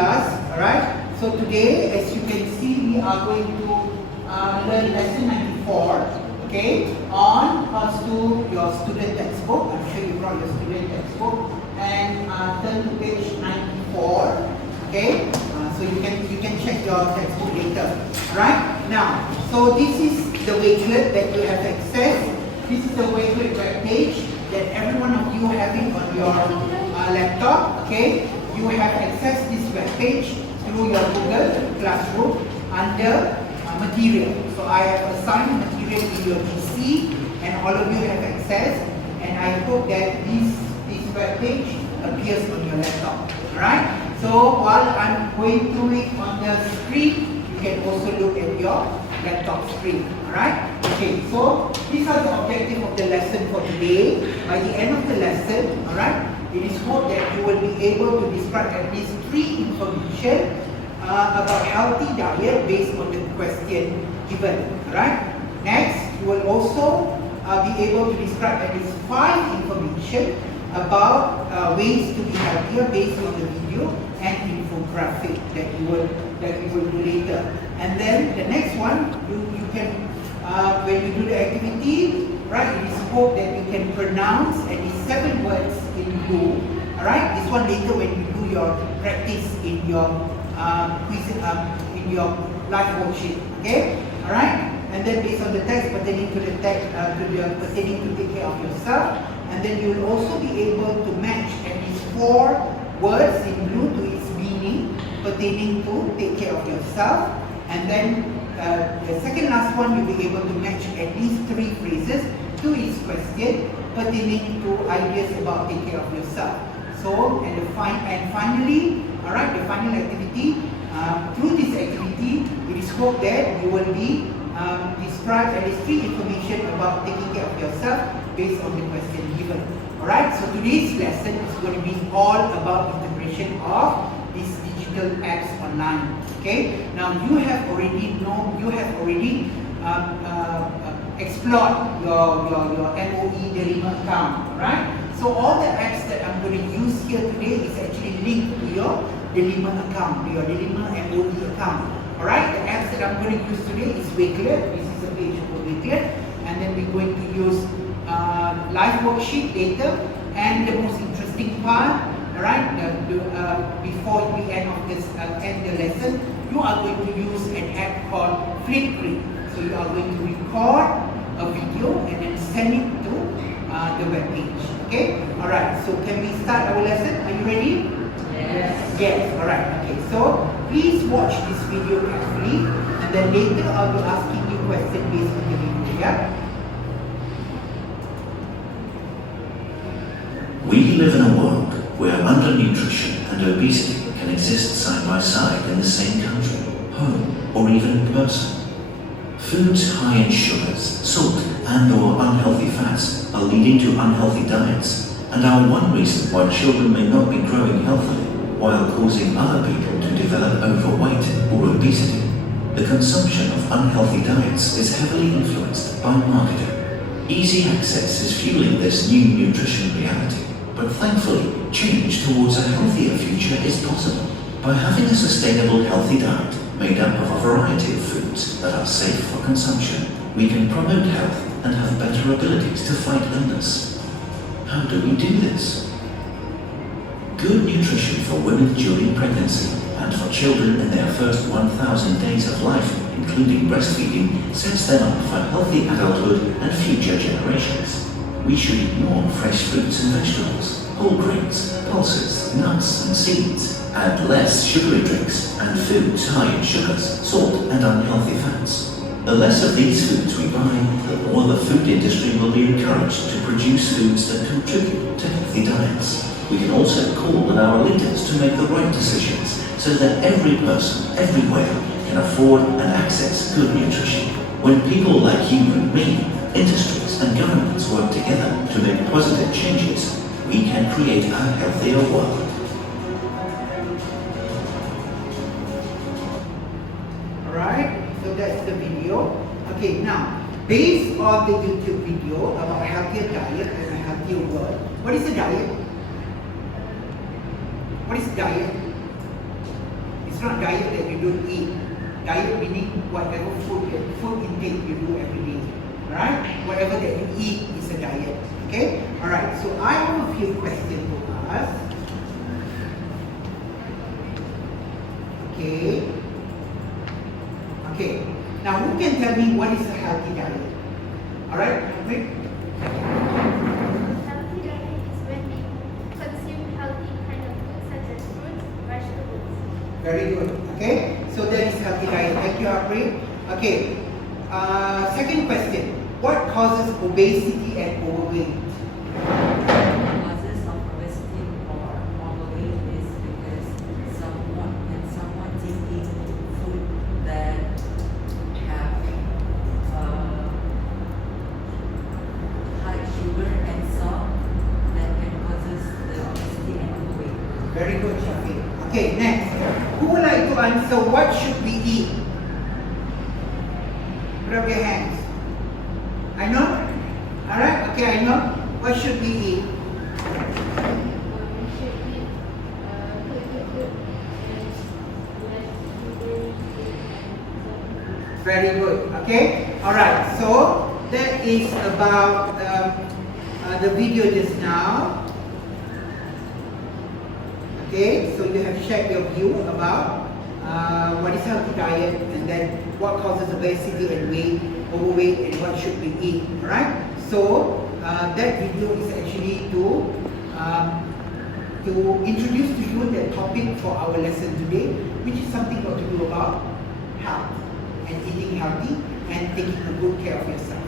class. Alright, so today, as you can see, we are going to learn lesson 94, okay, on comes to your student textbook. I'm sure you brought your student textbook, and turn to page 94, okay, so you can check your textbook later. Right, now, so this is the Wakelet that you have access. This is the Wakelet web page that every one of you having on your laptop, okay. You have accessed this web page through your Google Classroom under material. So I have assigned material to your PC, and all of you have access, and I hope that this web page appears on your laptop. Alright? So while I'm going through it on the screen, you can also look at your laptop screen. Alright? Okay, so these are the objectives of the lesson for today. By the end of the lesson, alright, it is hoped that you will be able to describe at least 3 information about healthy diet based on the question given. Alright? Next, you will also be able to describe at least 5 information about ways to be healthier based on the video and infographic that you will do later. And then the next one, you can when you do the activity, right, it is hoped that you can pronounce at least 7 words in blue. Alright, this one later when you do your practice in your quiz, in your live worksheet. Okay, alright, and then based on the text pertaining to the text, pertaining to take care of yourself, and then you will also be able to match at least 4 words in blue to its meaning pertaining to take care of yourself, and then the second last one, you'll be able to match at least 3 phrases to its question pertaining to ideas about taking care of yourself. So, and finally, alright, the final activity, through this activity, it is hoped that you will be described at least 3 information about taking care of yourself based on the question given. Alright, so today's lesson is going to be all about integration of these digital apps online. Okay, now you have already explored your MOE Delima account, right? So all the apps that I'm going to use here today is actually linked to your Delima account, to your Delima MOE account. Alright, the apps that I'm going to use today is Wakelet. This is a page for Wakelet, and then we're going to use live worksheet later, and the most interesting part, alright, before we end the lesson, you are going to use an app called Flipgrid. So you are going to record a video and then send it to the web page. Okay? Alright, so can we start our lesson? Are you ready? Yes. Yes, alright. Okay, so please watch this video carefully, and then later I'll be asking you questions based on the video. Yeah? We live in a world where undernutrition and obesity can exist side by side in the same country, home, or even in person. Foods high in sugars, salt, and/or unhealthy fats are leading to unhealthy diets and are one reason why children may not be growing healthily, while causing other people to develop overweight or obesity. The consumption of unhealthy diets is heavily influenced by marketing. Easy access is fueling this new nutrition reality. But thankfully, change towards a healthier future is possible. By having a sustainable healthy diet made up of a variety of foods that are safe for consumption, we can promote health and have better abilities to fight illness. How do we do this? Good nutrition for women during pregnancy and for children in their first 1,000 days of life, including breastfeeding, sets them up for healthy adulthood and future generations. We should eat more fresh fruits and vegetables, whole grains, pulses, nuts and seeds, add less sugary drinks and foods high in sugars, salt and unhealthy fats. The less of these foods we buy, the more the food industry will be encouraged to produce foods that contribute to healthy diets. We can also call on our leaders to make the right decisions so that every person, everywhere, can afford and access good nutrition. When people like you and me, industries and governments work together to make positive changes, we can create a healthier world. Alright, so that's the video. Okay, now, based on the YouTube video about a healthier diet and a healthier world, what is a diet? What is diet? It's not diet that you don't eat. Diet meaning whatever food intake you do every day. Alright? Whatever that you eat is a diet. Okay? Alright, so I have a few questions to ask. Okay. Okay. Now who can tell me what is a healthy diet? Alright? Quick. Healthy diet is when we consume healthy kind of food such as fruits, vegetables. Very good. Okay. So that is healthy diet. Thank you, Apri. Okay. Second question. What causes obesity and overweight? Causes of obesity or overweight is because when someone is eating food that have high sugar and salt, that can causes the obesity and overweight. Very good, Shafi. Okay, next. Who would like to answer what should we eat? Put up your hands. I know? Alright, okay, I know. What should we eat? We should eat healthy food and less sugar and salt. Very good. Okay? Alright, so that is about the video just now. Okay, so you have shared your view about what is healthy diet and then what causes obesity and overweight and what should we eat. Alright? So that video is actually to introduce to you the topic for our lesson today, which is something got to do about health and eating healthy and taking a good care of yourself.